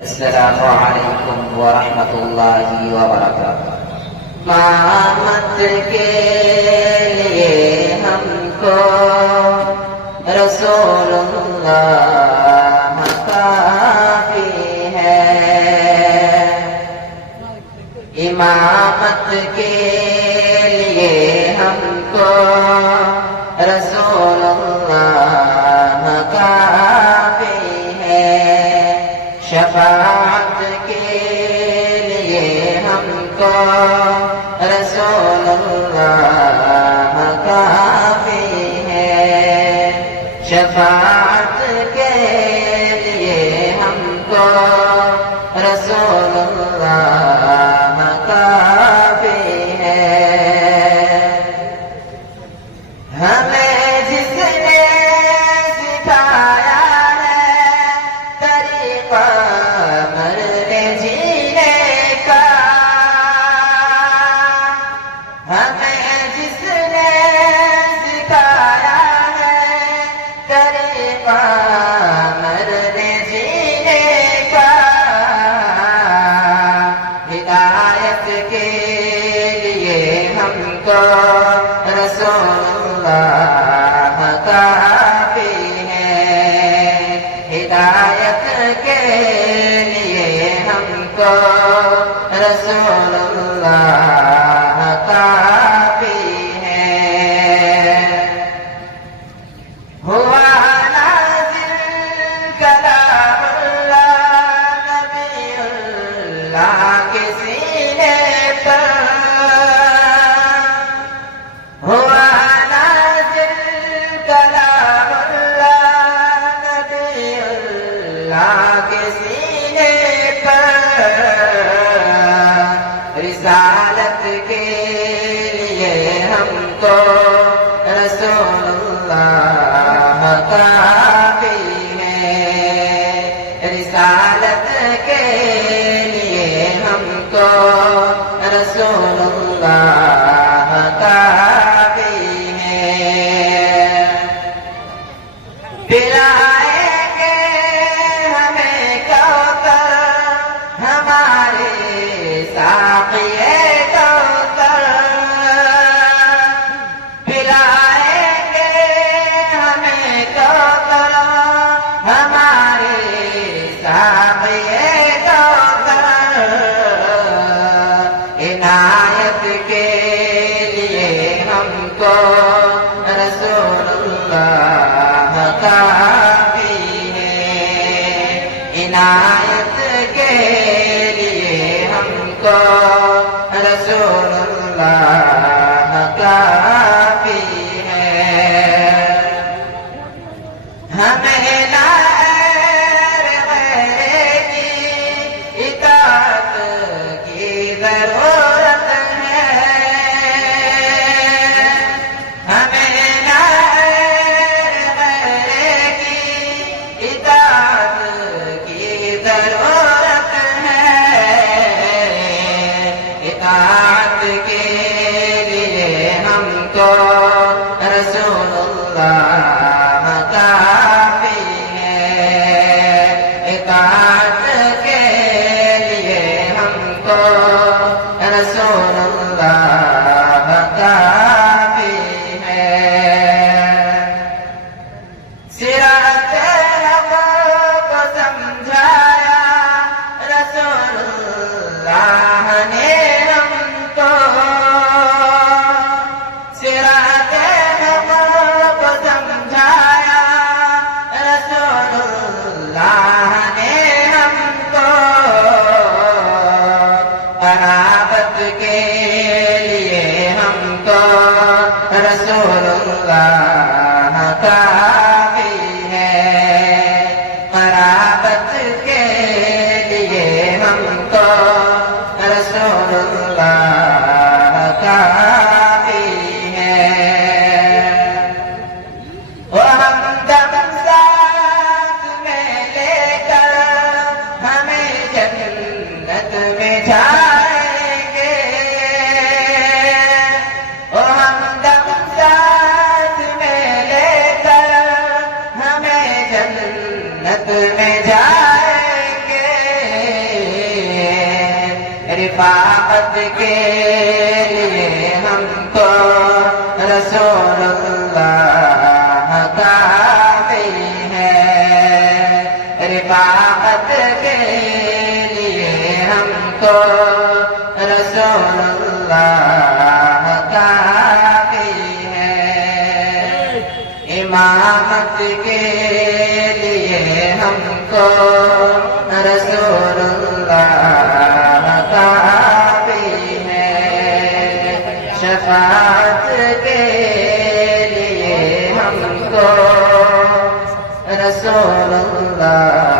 السلام علیکم ورحمۃ اللہ وبرکاتہ۔ مامت کے لیے ہم کو رسول اللہ کافی ہے، امامت کے لیے ہم کو رسول اللہ کافی ہے، شفاعت کے لیے ہم کو رسول اللہ کافی ہے، شفاعت کے لیے ہم کو رسول اللہ کافی ہے۔ ہمیں جس نے سکھایا ہے طریقہ مرنے جینے کا، ہمیں جس نے سکھایا ہے طریقہ مرنے جینے کا، ہدایت کے لیے ہم کو رسول اللہ کافی ہے، ہدایت کے لیے ہم کو رسول اللہ کافی ہے۔ ہوا نازل کلام اللہ نبی اللہ کے سینے پر، ہوا نازل کلام اللہ نبی اللہ کے سینے پر، رسالت کے لیے ہم کو رسول اللہ کافی ہے، رسالت کے لیے ہم کو رسول اللہ کافی ہے۔ پلائیں گے ہمیں کوثر ہمارے ساقی کوثر، پلائیں گے ہمیں کوثر ہمارے ساقی کوثر، عنایت کے لیے ہم کو رسول اللہ کافی ہے، عنایت کے لیے ہم کو رسول اللہ کافی ہے۔ ہمیں غیر کی اطاعت کی ضرورت ہے، ہمیں غیر کی اطاعت کی ضرورت ہے، اطاعت کے لیے ہم کو رسول اللہ کافی ہے، اطاعت کے لیے ہم کو رسول اللہ کافی ہے۔ صراط حق کو سمجھایا رسول اللہ نے ہم کو، صراط حق کو سمجھایا رسول اللہ نے ہم کو، قرابت کے لیے ہم کو رسول اللہ کافی ہے، قرابت کے لیے ہم کو رسول اللہ کافی ہے۔ وہ ہم دم ساتھ میں لے کر ہمیں جنت میں جائیں گے، وہ ہم دم ساتھ میں لے کر ہمیں جنت میں جائیں گے، رفاقت کے لیے ہم کو رسول اللہ کافی ہے، رفاقت کے لیے ہم کو رسول اللہ کافی ہے، امامت کے لیے ہم کو رسول اللہ کافی ہے، شفاعت کے لیے ہم کو رسول اللہ